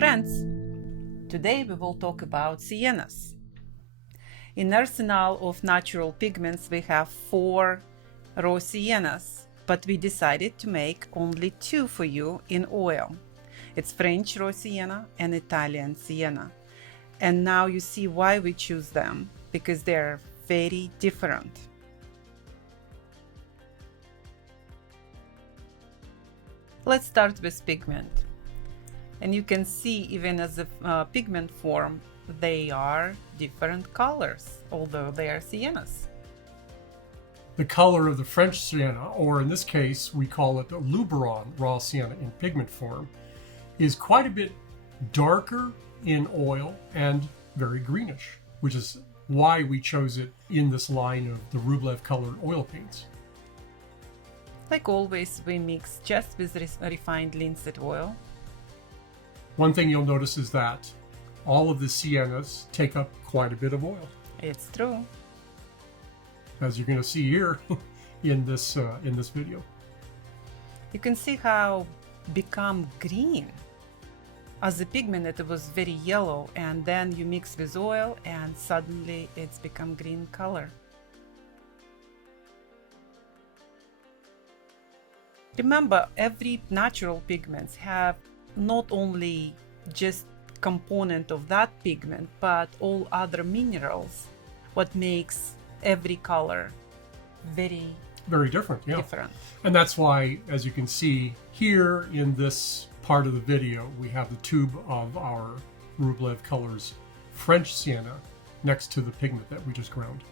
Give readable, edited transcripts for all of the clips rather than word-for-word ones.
friends! Today we will talk about siennas. In arsenal of natural pigments we have 4 raw siennas, but we decided to make only 2 for you in oil. It's French raw sienna and Italian sienna. And now you see why we choose them, because they're very different. Let's start with pigment. And you can see even as a pigment form, they are different colors, although they are siennas. The color of the French sienna, or in this case, we call it the Luberon raw sienna in pigment form, is quite a bit darker in oil and very greenish, which is why we chose it in this line of the Rublev colored oil paints. Like always, we mix just with refined linseed oil. One thing you'll notice is that all of the siennas take up quite a bit of oil. It's true. As you're going to see here in this video. You can see how become green. As a pigment it was very yellow, and then you mix with oil and suddenly it's become green color. Remember, every natural pigments have not only just component of that pigment, but all other minerals, what makes every color very different. Yeah. different. And that's why, as you can see here in this part of the video, we have the tube of our Rublev Colors French sienna next to the pigment that we just ground.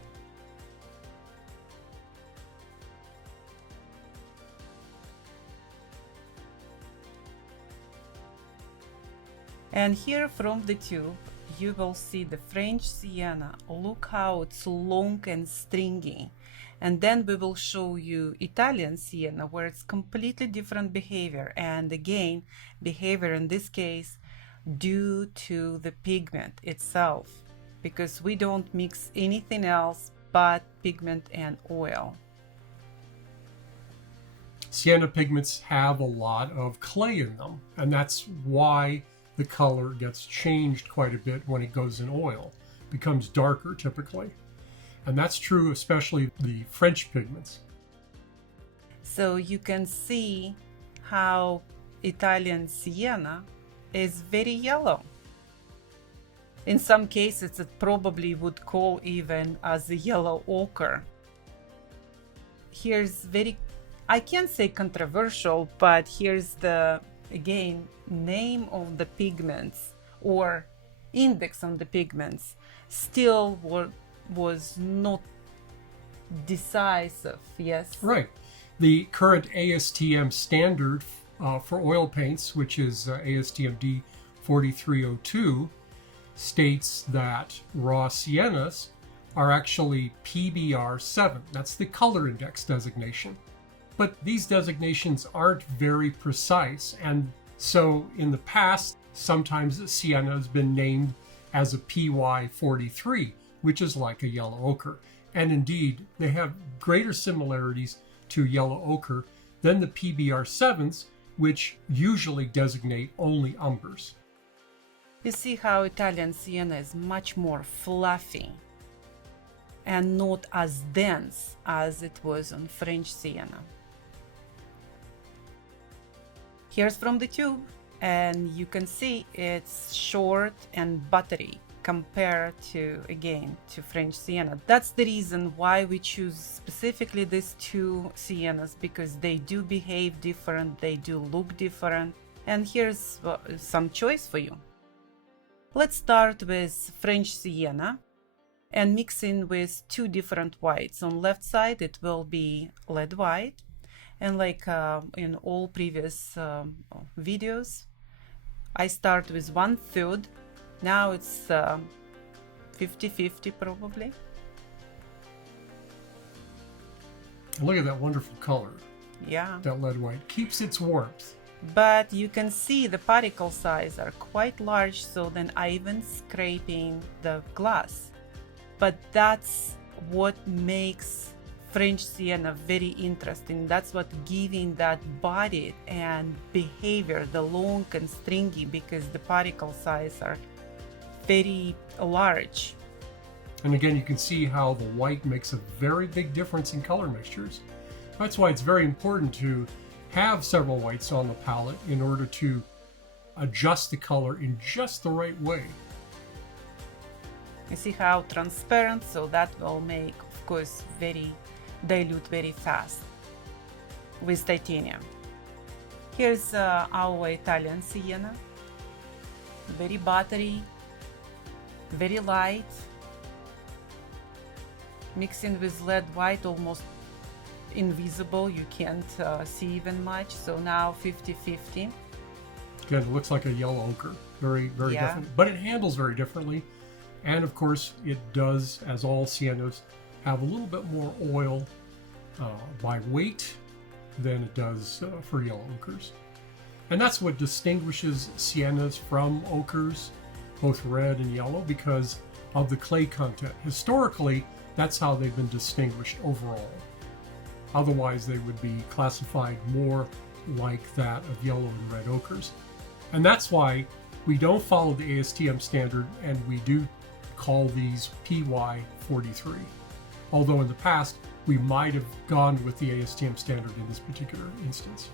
And here from the tube you will see the French sienna. Look how it's long and stringy. And then we will show you Italian sienna, where it's completely different behavior, and again behavior in this case due to the pigment itself, because we don't mix anything else but pigment and oil. Sienna pigments have a lot of clay in them, and that's why the color gets changed quite a bit when it goes in oil. It becomes darker typically. And that's true especially the French pigments. So you can see how Italian sienna is very yellow. In some cases it probably would call even as a yellow ochre. Here's very, I can't say controversial, but here's the, again, name of the pigments or index on the pigments still was not decisive. Yes, right. The current ASTM standard for oil paints, which is ASTM D4302, states that raw siennas are actually PBR7. That's the color index designation. But these designations aren't very precise, and so in the past, sometimes sienna has been named as a PY43, which is like a yellow ochre. And indeed, they have greater similarities to yellow ochre than the PBR7s, which usually designate only umbers. you see how Italian sienna is much more fluffy and not as dense as it was on French sienna. Here's from the tube, and you can see it's short and buttery compared to, again, to French sienna. That's the reason why we choose specifically these 2 siennas, because they do behave different, they do look different. And here's some choice for you. Let's start with French sienna and mixing with 2 different whites. On left side it will be lead white, and like in all previous videos, I start with 1/3. Now it's 50-50 probably. And look at that wonderful color. Yeah. That lead white keeps its warmth. But you can see the particle size are quite large, so then I even scraping the glass. But that's what makes French sienna very interesting. That's what giving that body and behavior, the long and stringy, because the particle size are very large. And again, you can see how the white makes a very big difference in color mixtures. That's why it's very important to have several whites on the palette in order to adjust the color in just the right way. You see how transparent, so that will make, of course, very dilute very fast with titanium. Here's our Italian sienna, very buttery, very light, mixing with lead white, almost invisible, you can't see even much. So now 50-50. Again, it looks like a yellow ochre, very different, but it handles very differently. And of course, it does, as all siennas, have a little bit more oil by weight than it does for yellow ochres. And that's what distinguishes siennas from ochres, both red and yellow, because of the clay content. Historically, that's how they've been distinguished overall. Otherwise, they would be classified more like that of yellow and red ochres. And that's why we don't follow the ASTM standard, and we do call these PY43. Although in the past, we might have gone with the ASTM standard in this particular instance.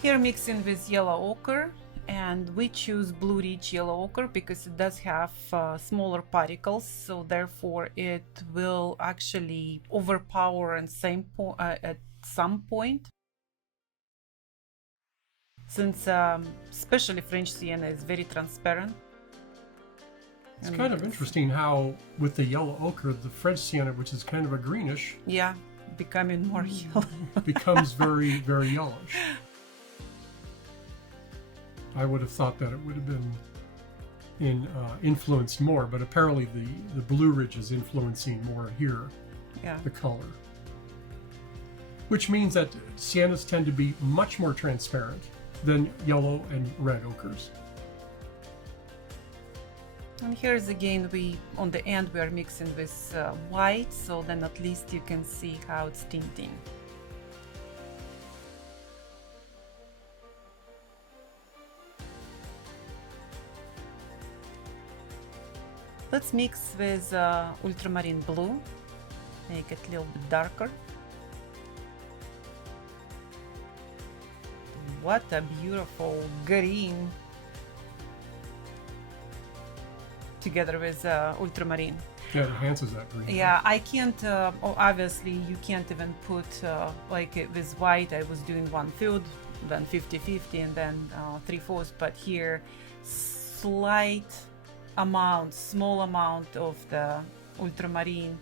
Here mixing with yellow ochre, and we choose blue rich yellow ochre because it does have smaller particles, so therefore it will actually overpower at some point. Since especially French sienna is very transparent. It's kind of interesting how with the yellow ochre, the French sienna, which is kind of a greenish, becoming more yellow, becomes very, very yellowish. I would have thought that it would have been influenced more, but apparently the Blue Ridge is influencing more here, the color. Which means that siennas tend to be much more transparent than yellow and red ochres. And here's again, on the end we are mixing with white, so then at least you can see how it's tinting. Let's mix with ultramarine blue, make it a little bit darker. What a beautiful green together with ultramarine. Yeah, it enhances that green. Yeah, I can't, obviously you can't even put, like with white I was doing 1/5, then 50-50 and then 3/4, but here small amount of the ultramarine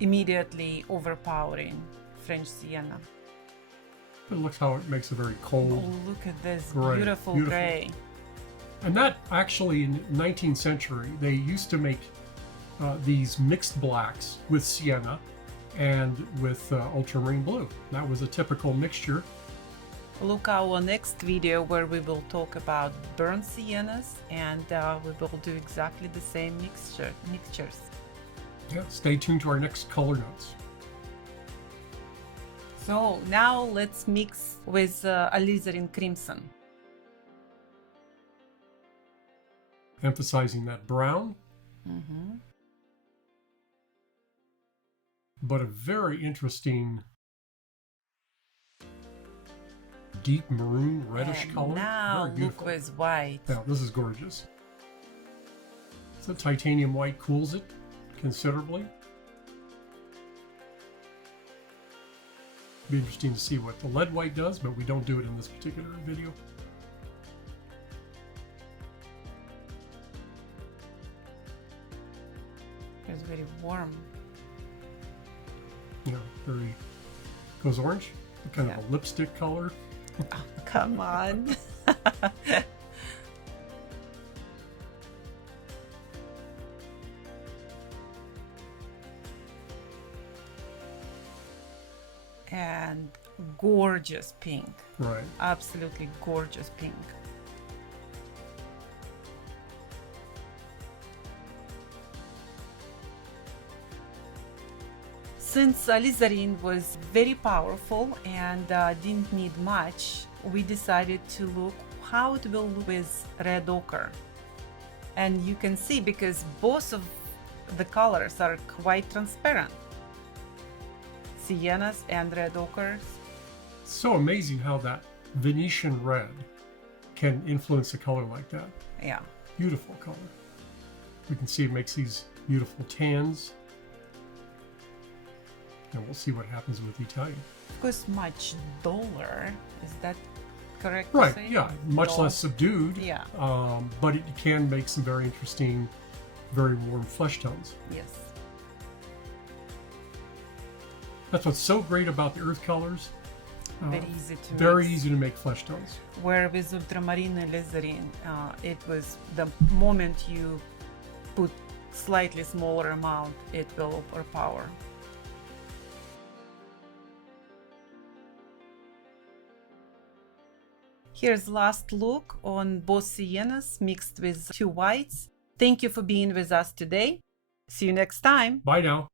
immediately overpowering French sienna. But look how it makes a very cold. Oh, look at this gray. beautiful gray. And that actually in the 19th century, they used to make these mixed blacks with sienna and with ultramarine blue. That was a typical mixture. Look our next video where we will talk about burnt siennas, and we will do exactly the same mixtures. Yeah, stay tuned to our next color notes. So now let's mix with Alizarin crimson. Emphasizing that brown, but a very interesting deep maroon reddish color. Now look with white. Yeah, this is gorgeous. So titanium white cools it considerably. Be interesting to see what the lead white does, but we don't do it in this particular video. It's very warm. Yeah, very goes orange, kind of a lipstick color. Oh, come on. And gorgeous pink. Right. Absolutely gorgeous pink. Since Alizarin was very powerful and didn't need much, we decided to look how it will look with red ochre. And you can see because both of the colors are quite transparent. Siennas and red ochres. So amazing how that Venetian red can influence a color like that. Yeah. Beautiful color. We can see it makes these beautiful tans. And we'll see what happens with Italian. Of course, much duller. Is that correct? Right, to say? yeah. Much Dull. less subdued. Yeah. But it can make some very interesting, very warm flesh tones. Yes. That's what's so great about the earth colors. Very easy to Very mix. easy to make flesh tones. Where with ultramarine and Alizarin, it was the moment you put slightly smaller amount, it will overpower. Here's last look on both siennas mixed with two whites. Thank you for being with us today. See you next time. Bye now.